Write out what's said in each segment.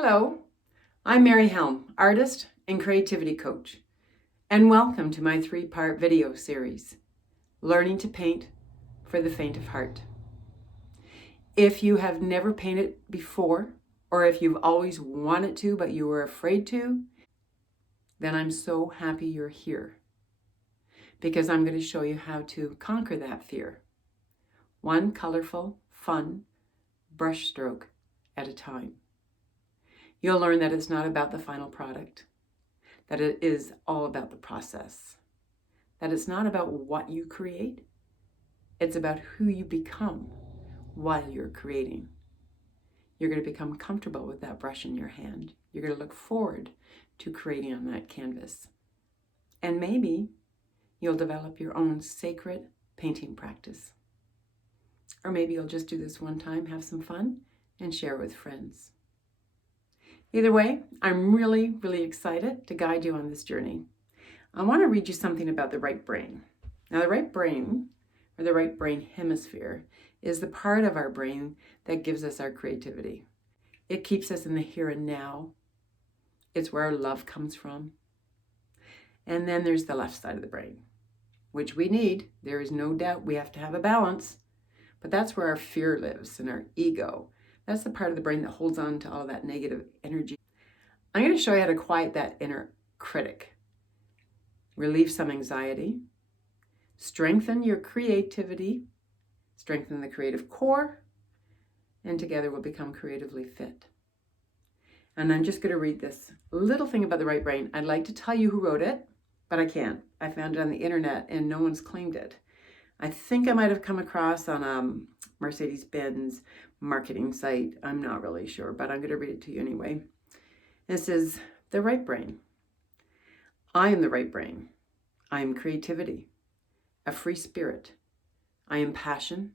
Hello, I'm Mary Helm, artist and creativity coach, and welcome to my three-part video series, Learning to Paint for the Faint of Heart. If you have never painted before, or if you've always wanted to but you were afraid to, then I'm so happy you're here, because I'm going to show you how to conquer that fear, one colorful, fun brushstroke at a time. You'll learn that it's not about the final product, that it is all about the process, that it's not about what you create, it's about who you become while you're creating. You're going to become comfortable with that brush in your hand. You're going to look forward to creating on that canvas. And maybe you'll develop your own sacred painting practice. Or maybe you'll just do this one time, have some fun, and share with friends. Either way, I'm really, really excited to guide you on this journey. I want to read you something about the right brain. Now, the right brain, or the right brain hemisphere, is the part of our brain that gives us our creativity. It keeps us in the here and now. It's where our love comes from. And then there's the left side of the brain, which we need. There is no doubt we have to have a balance. But that's where our fear lives and our ego. That's the part of the brain that holds on to all that negative energy. I'm going to show you how to quiet that inner critic, relieve some anxiety, strengthen your creativity, strengthen the creative core, and together we'll become creatively fit. And I'm just going to read this little thing about the right brain. I'd like to tell you who wrote it, but I can't. I found it on the internet and no one's claimed it. I think I might have come across on a Mercedes-Benz marketing site. I'm not really sure, but I'm going to read it to you anyway. This is the right brain. I am the right brain. I am creativity, a free spirit. I am passion,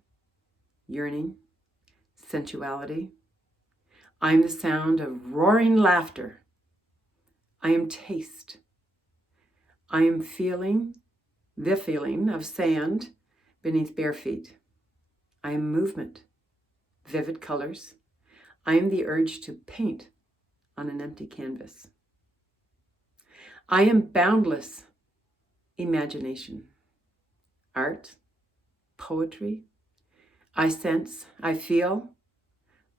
yearning, sensuality. I am the sound of roaring laughter. I am taste. I am feeling, the feeling of sand beneath bare feet. I am movement, vivid colors. I am the urge to paint on an empty canvas. I am boundless imagination, art, poetry. I sense, I feel,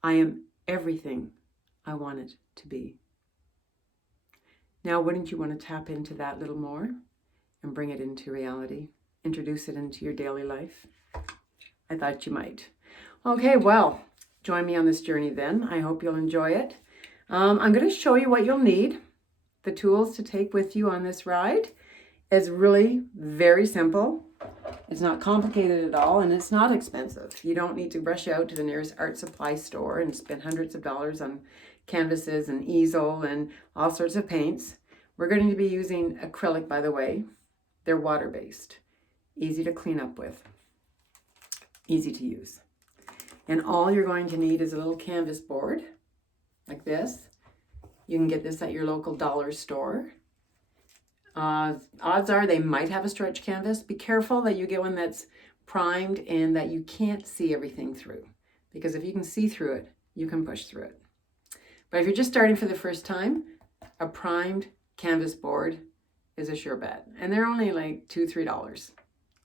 I am everything I want it to be. Now, wouldn't you want to tap into that a little more and bring it into reality? Introduce it into your daily life? I thought you might. Okay, well, join me on this journey then. I hope you'll enjoy it. I'm going to show you what you'll need. The tools to take with you on this ride is really very simple. It's not complicated at all, and it's not expensive. You don't need to rush out to the nearest art supply store and spend hundreds of dollars on canvases and easel and all sorts of paints. We're going to be using acrylic, by the way. They're water-based. Easy to clean up with, easy to use. And all you're going to need is a little canvas board like this. You can get this at your local dollar store. Odds are they might have a stretch canvas. Be careful that you get one that's primed and that you can't see everything through, because if you can see through it, you can push through it. But if you're just starting for the first time, a primed canvas board is a sure bet. And they're only like $2-3.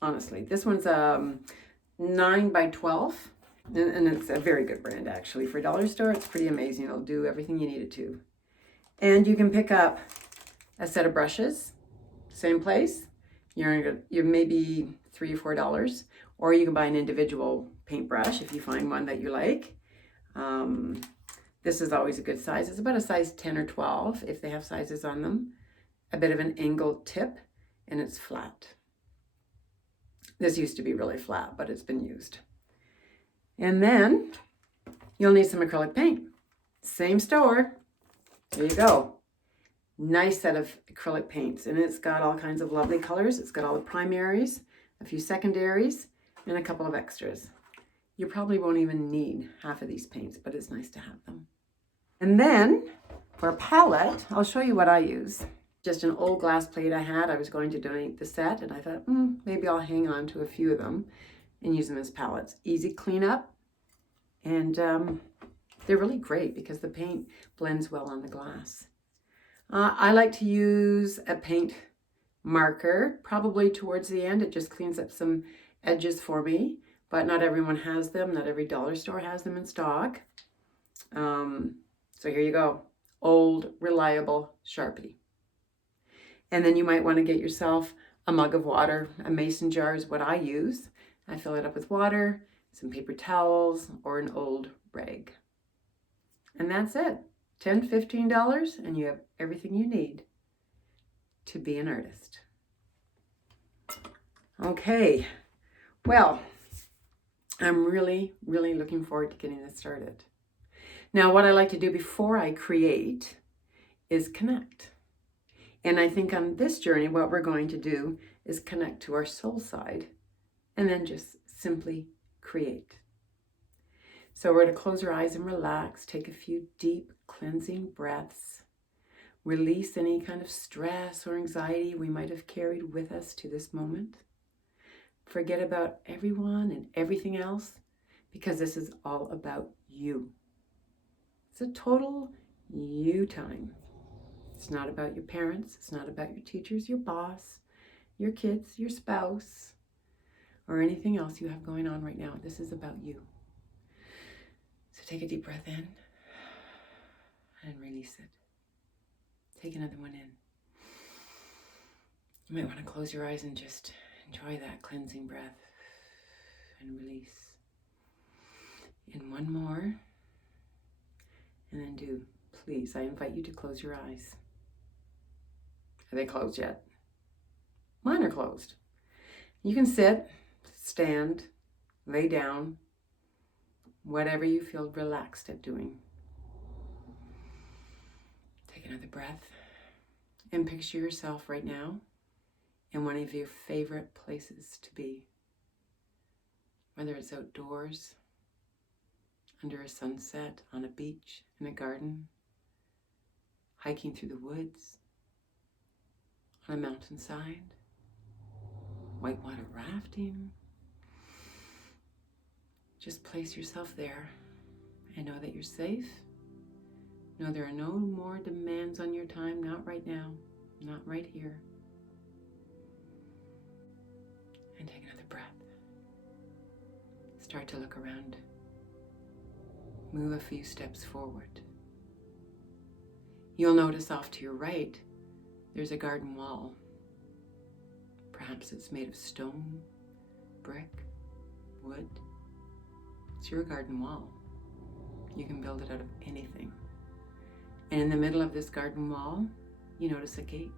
Honestly, this one's 9 by 12, and it's a very good brand actually. For a dollar store, it's pretty amazing. It'll do everything you need it to. And you can pick up a set of brushes, same place. You're maybe $3 or $4, or you can buy an individual paintbrush if you find one that you like. This is always a good size. It's about a size 10 or 12 if they have sizes on them. A bit of an angled tip, and it's flat. This used to be really flat, but it's been used. And then you'll need some acrylic paint. Same store. There you go. Nice set of acrylic paints. And it's got all kinds of lovely colors. It's got all the primaries, a few secondaries, and a couple of extras. You probably won't even need half of these paints, but it's nice to have them. And then for a palette, I'll show you what I use. Just an old glass plate I had. I was going to donate the set, and I thought, maybe I'll hang on to a few of them and use them as palettes. Easy cleanup, and they're really great because the paint blends well on the glass. I like to use a paint marker, probably towards the end. It just cleans up some edges for me, but not everyone has them. Not every dollar store has them in stock. So here you go. Old, reliable Sharpie. And then you might want to get yourself a mug of water. A mason jar is what I use. I fill it up with water, some paper towels, or an old rag. And that's it. $10, $15, and you have everything you need to be an artist. Okay, well, I'm really, really looking forward to getting this started. Now, what I like to do before I create is connect. And I think on this journey, what we're going to do is connect to our soul side and then just simply create. So we're going to close our eyes and relax, take a few deep cleansing breaths, release any kind of stress or anxiety we might have carried with us to this moment. Forget about everyone and everything else, because this is all about you. It's a total you time. It's not about your parents. It's not about your teachers, your boss, your kids, your spouse, or anything else you have going on right now. This is about you. So take a deep breath in and release it. Take another one in. You might want to close your eyes and just enjoy that cleansing breath and release. And one more. And then do, please, I invite you to close your eyes. Are they closed yet? Mine are closed. You can sit, stand, lay down, whatever you feel relaxed at doing. Take another breath and picture yourself right now in one of your favorite places to be. Whether it's outdoors, under a sunset, on a beach, in a garden, hiking through the woods, on a mountainside, whitewater rafting. Just place yourself there and know that you're safe. Know there are no more demands on your time, not right now, not right here. And take another breath. Start to look around. Move a few steps forward. You'll notice off to your right, there's a garden wall. Perhaps it's made of stone, brick, wood. It's your garden wall. You can build it out of anything. And in the middle of this garden wall, you notice a gate.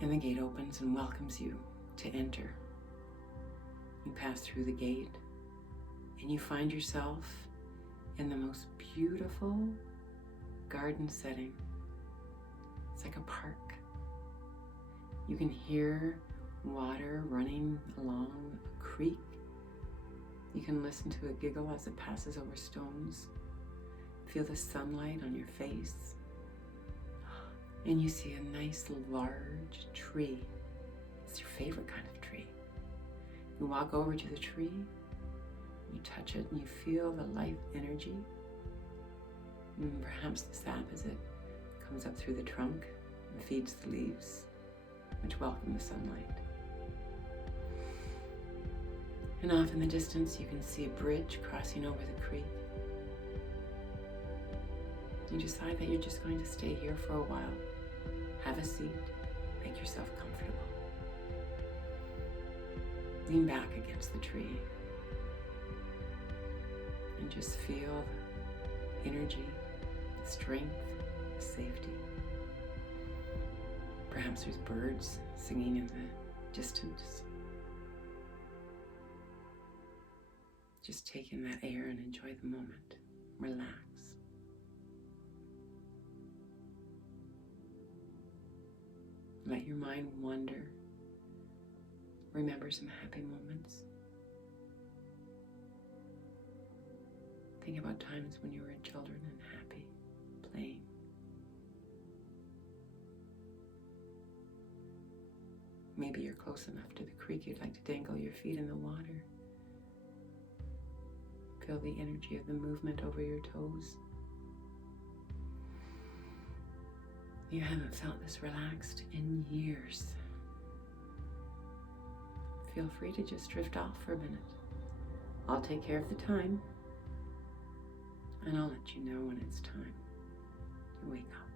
And the gate opens and welcomes you to enter. You pass through the gate and you find yourself in the most beautiful garden setting. It's like a park. You can hear water running along a creek. You can listen to it giggle as it passes over stones. Feel the sunlight on your face. And you see a nice large tree. It's your favorite kind of tree. You walk over to the tree, you touch it, and you feel the life energy. And perhaps the sap as it comes up through the trunk and feeds the leaves, which welcome the sunlight. And off in the distance, you can see a bridge crossing over the creek. You decide that you're just going to stay here for a while. Have a seat, make yourself comfortable. Lean back against the tree and just feel the energy, the strength, the safety. Perhaps there's birds singing in the distance. Just take in that air and enjoy the moment. Relax. Let your mind wander. Remember some happy moments. Think about times when you were children and happy, playing. Maybe you're close enough to the creek you'd like to dangle your feet in the water. feel the energy of the movement over your toes. You haven't felt this relaxed in years. Feel free to just drift off for a minute. I'll take care of the time, and I'll let you know when it's time to wake up.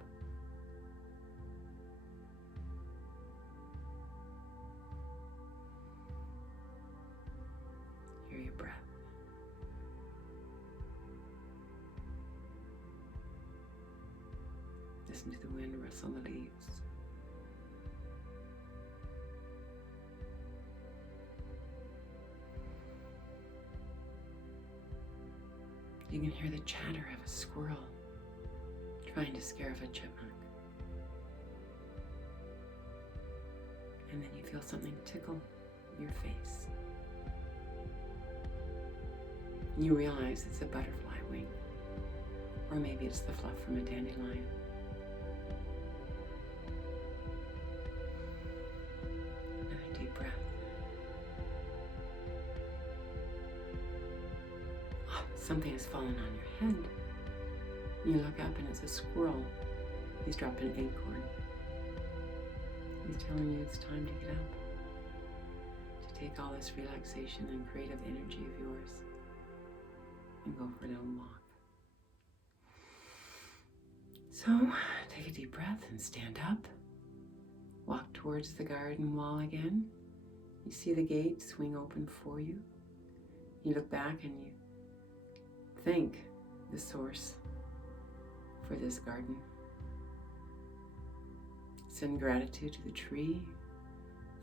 Hear your breath. Listen to the wind rustle the leaves. You can hear the chatter of a squirrel trying to scare off a chipmunk. And then you feel something tickle your face. You realize it's a butterfly wing, or maybe it's the fluff from a dandelion. Another deep breath. Oh, something has fallen on your head. You look up and it's a squirrel. He's dropped an acorn. He's telling you it's time to get up, to take all this relaxation and creative energy of yours and go for a little walk. So take a deep breath and stand up. Walk towards the garden wall again. You see the gate swing open for you. You look back and you thank the source for this garden. Send gratitude to the tree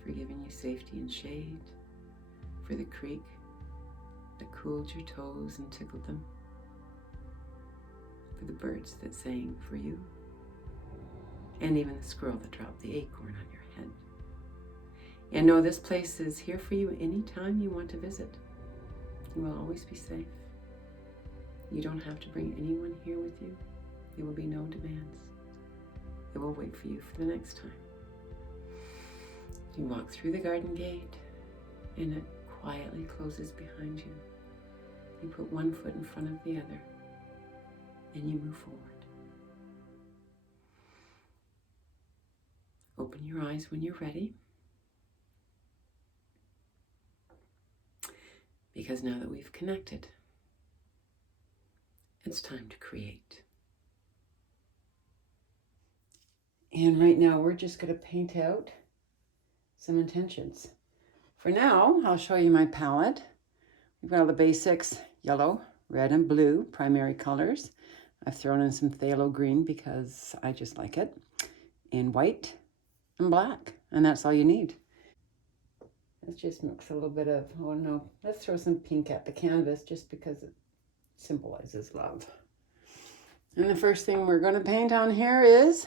for giving you safety and shade, for the creek that cooled your toes and tickled them, for the birds that sang for you, and even the squirrel that dropped the acorn on your head. And know this place is here for you anytime you want to visit. You will always be safe. You don't have to bring anyone here with you. There will be no demands. It will wait for you for the next time. You walk through the garden gate and it quietly closes behind you. You put one foot in front of the other and you move forward. Open your eyes when you're ready. Because now that we've connected, it's time to create. And right now we're just going to paint out some intentions. For now, I'll show you my palette. We've got all the basics, yellow, red, and blue, primary colors. I've thrown in some phthalo green because I just like it, and white and black, and that's all you need. Let's just mix a little bit of, oh no, let's throw some pink at the canvas just because it symbolizes love. And the first thing we're going to paint on here is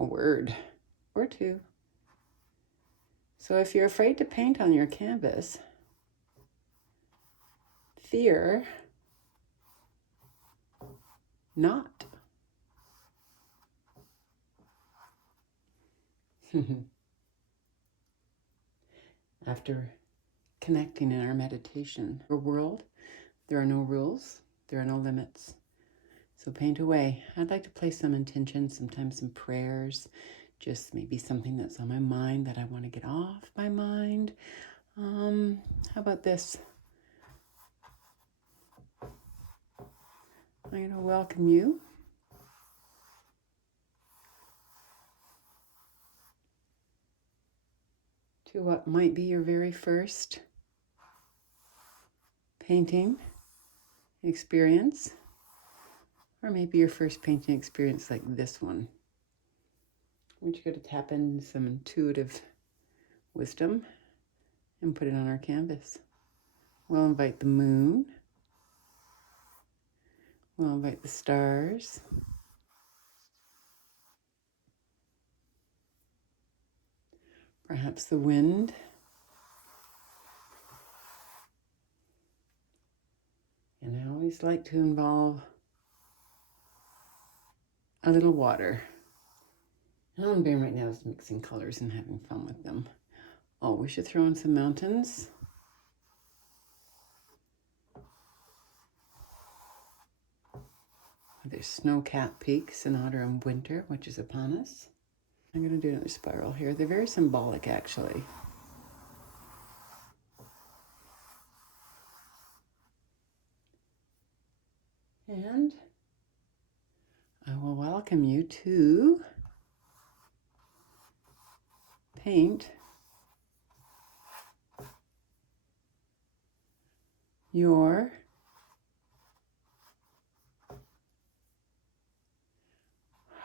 a word or two. So if you're afraid to paint on your canvas, fear not. After connecting in our meditation, our world, there are no rules, there are no limits. So paint away. I'd like to place some intentions, sometimes some prayers, just maybe something that's on my mind that I want to get off my mind. How about this? I'm going to welcome you to what might be your very first painting experience, or maybe your first painting experience like this one. We're just going to tap into some intuitive wisdom and put it on our canvas. We'll invite the moon. We'll invite the stars. Perhaps the wind. And I always like to involve a little water. And all I'm doing right now is mixing colors and having fun with them. Oh, we should throw in some mountains. There's snow-capped peaks in autumn and winter, which is upon us. I'm going to do another spiral here. They're very symbolic, actually. And I will welcome you to paint your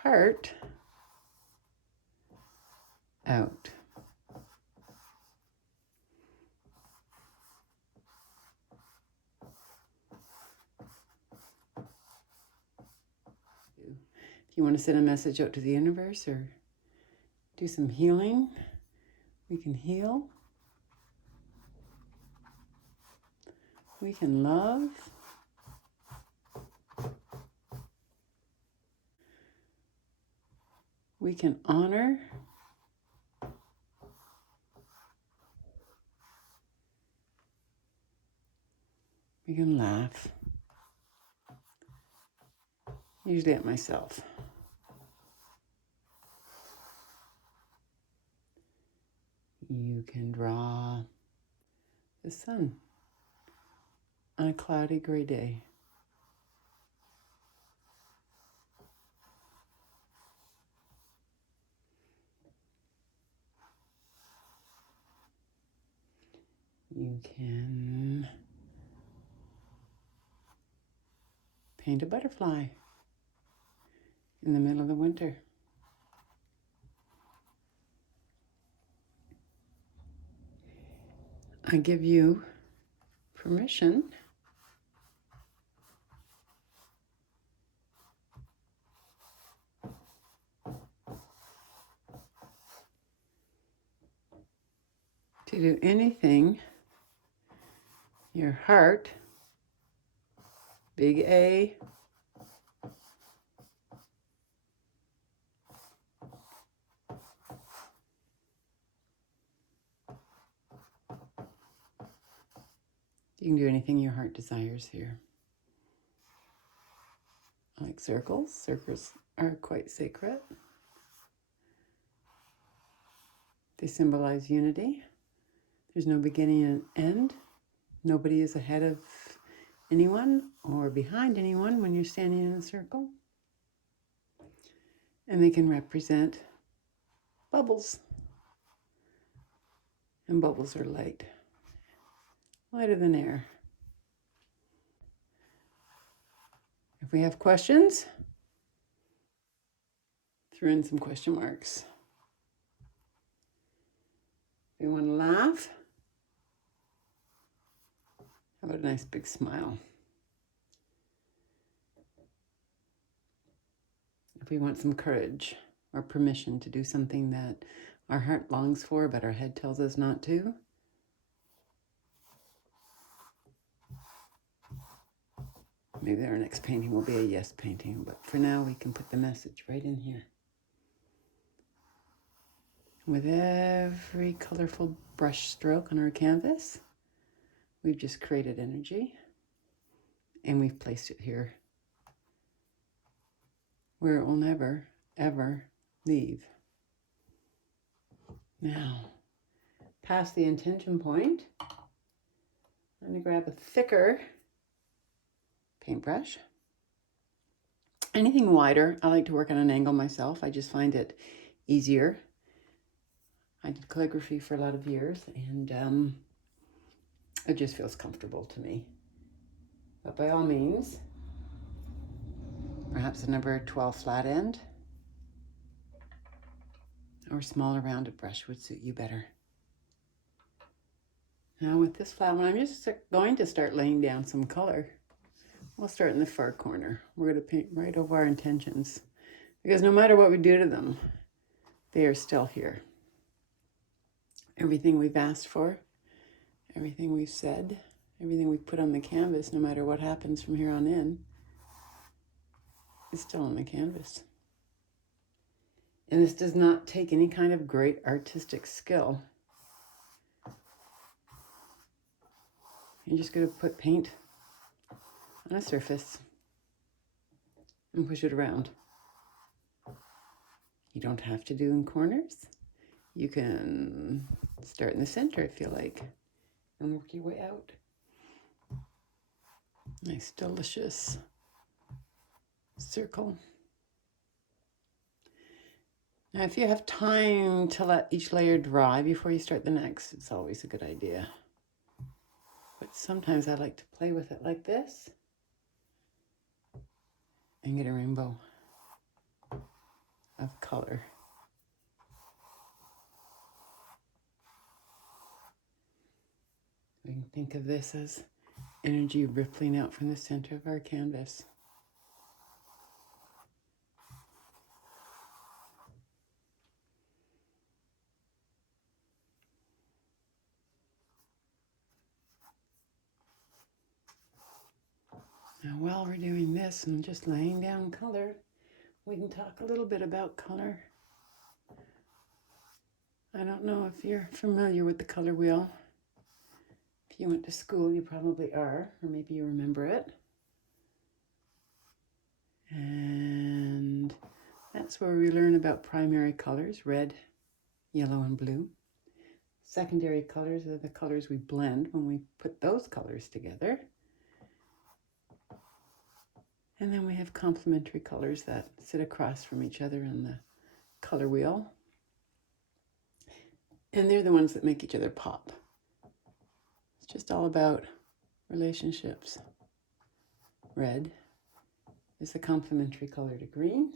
heart out. If you want to send a message out to the universe or do some healing, we can heal. We can love. We can honor. We can laugh. Usually at myself. You can draw the sun on a cloudy gray day. You can paint a butterfly in the middle of the winter. I give you permission to do anything your heart, big A, you can do anything your heart desires here. I like circles. Circles are quite sacred. They symbolize unity. There's no beginning and end. Nobody is ahead of anyone or behind anyone when you're standing in a circle. And they can represent bubbles. And bubbles are light. Lighter than air. If we have questions, throw in some question marks. If you want to laugh, how about a nice big smile? If we want some courage or permission to do something that our heart longs for, but our head tells us not to, maybe our next painting will be a yes painting, but for now we can put the message right in here. With every colorful brush stroke on our canvas, we've just created energy and we've placed it here where it will never, ever leave. Now, past the intention point, I'm going to grab a thicker paintbrush. Anything wider, I like to work on an angle myself. I just find it easier. I did calligraphy for a lot of years, and it just feels comfortable to me. But by all means, perhaps a number 12 flat end or smaller rounded brush would suit you better. Now with this flat one, I'm just going to start laying down some color. We'll start in the far corner. We're going to paint right over our intentions because no matter what we do to them, they are still here. Everything we've asked for, everything we've said, everything we've put on the canvas, no matter what happens from here on in, is still on the canvas. And this does not take any kind of great artistic skill. You're just going to put paint on a surface and push it around. You don't have to do in corners. You can start in the center if you like and work your way out. Nice, delicious circle. Now, if you have time to let each layer dry before you start the next, it's always a good idea. But sometimes I like to play with it like this and get a rainbow of color. We can think of this as energy rippling out from the center of our canvas. Now, while we're doing this and just laying down color, we can talk a little bit about color. I don't know if you're familiar with the color wheel. If you went to school, you probably are, or maybe you remember it. And that's where we learn about primary colors, red, yellow, and blue. Secondary colors are the colors we blend when we put those colors together. And then we have complementary colors that sit across from each other on the color wheel. And they're the ones that make each other pop. It's just all about relationships. Red is the complementary color to green.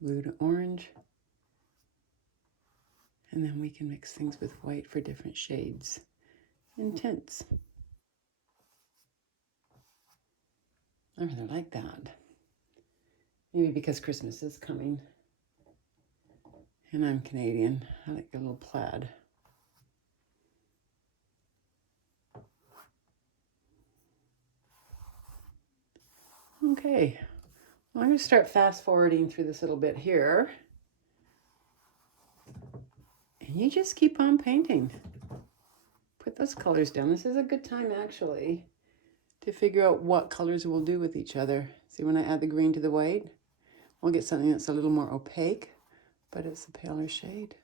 Blue to orange. And then we can mix things with white for different shades and tints. I really like that. Maybe because Christmas is coming and I'm Canadian. I like a little plaid. Okay, well, I'm going to start fast forwarding through this little bit here. And you just keep on painting. Put those colors down. This is a good time actually to figure out what colors we'll do with each other. See, when I add the green to the white, we'll get something that's a little more opaque, but it's a paler shade.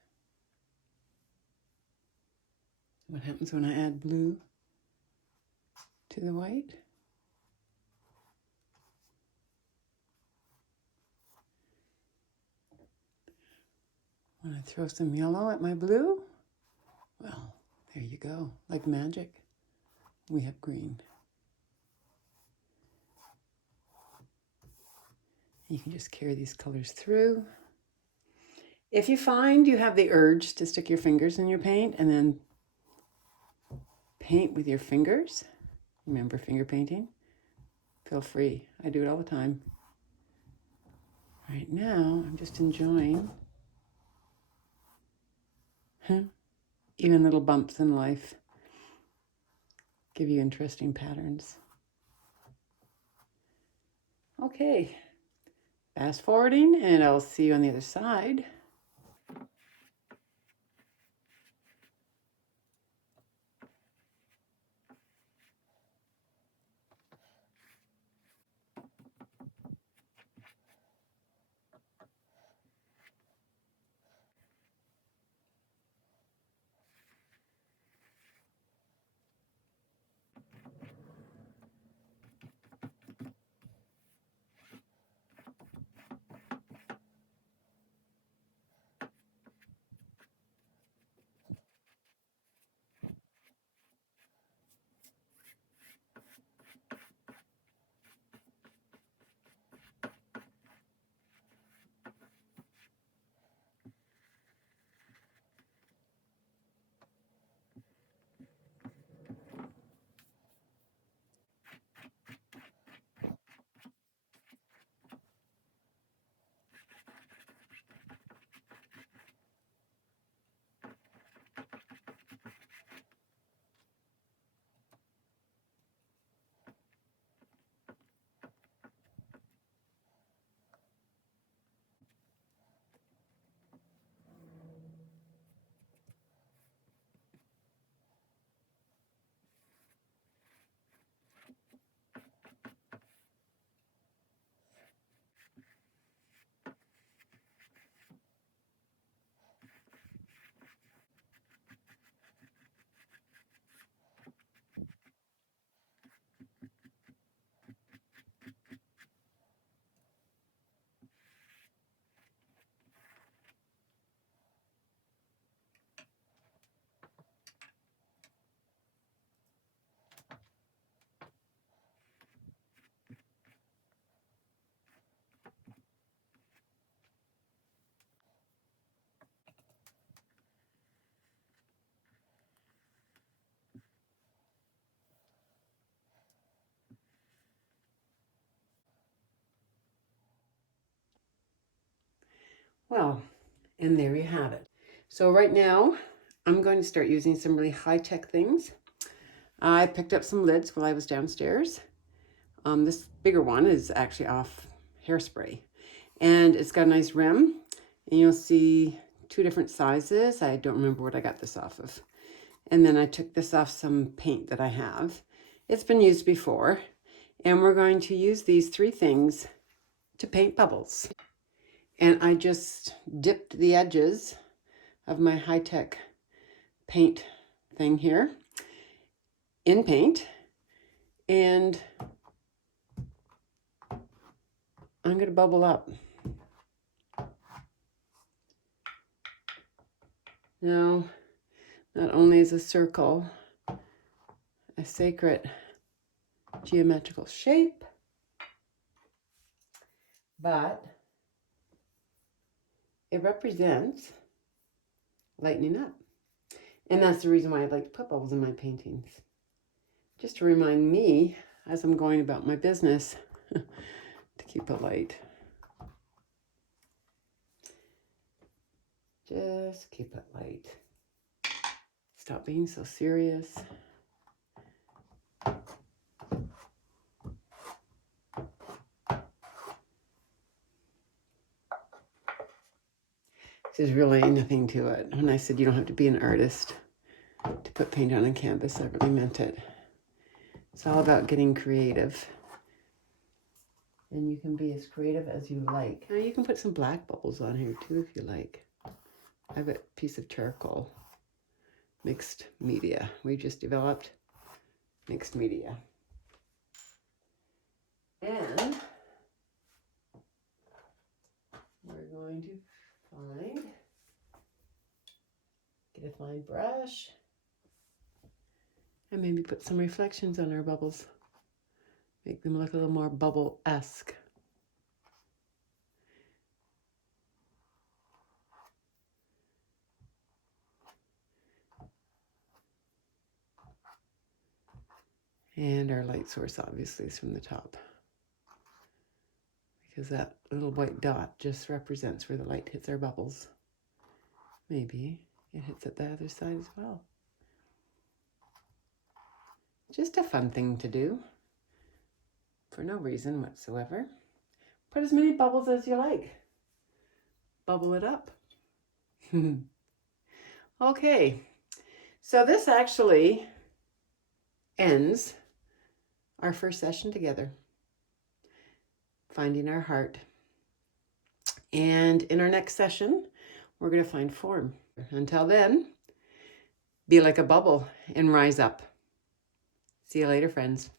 What happens when I add blue to the white? When I throw some yellow at my blue, well, there you go. Like magic, we have green. You can just carry these colors through. If you find you have the urge to stick your fingers in your paint and then paint with your fingers, remember finger painting? Feel free. I do it all the time. Right now, I'm just enjoying even little bumps in life give you interesting patterns. Okay, fast forwarding, and I'll see you on the other side. Well, and there you have it. So right now, I'm going to start using some really high-tech things. I picked up some lids while I was downstairs. This bigger one is actually off Hairspray. And it's got a nice rim. And you'll see two different sizes. I don't remember what I got this off of. And then I took this off some paint that I have. It's been used before. And we're going to use these three things to paint bubbles. And I just dipped the edges of my high-tech paint thing here in paint. And I'm going to bubble up. Now, not only is a circle a sacred geometrical shape, but it represents lightening up. And that's the reason why I like to put bubbles in my paintings. Just to remind me, as I'm going about my business, to keep it light. Just keep it light. Stop being so serious. There's really nothing to it. When I said you don't have to be an artist to put paint on a canvas, I really meant it. It's all about getting creative. And you can be as creative as you like. Now you can put some black bubbles on here too if you like. I have a piece of charcoal, mixed media. We just developed mixed media. And we're going to get a fine brush and maybe put some reflections on our bubbles. Make them look a little more bubble-esque. And our light source obviously is from the top, because that little white dot just represents where the light hits our bubbles. Maybe it hits at the other side as well. Just a fun thing to do for no reason whatsoever. Put as many bubbles as you like. Bubble it up. Okay, so this actually ends our first session together, finding our heart. And in our next session, we're going to find form. Until then, be like a bubble and rise up. See you later, friends.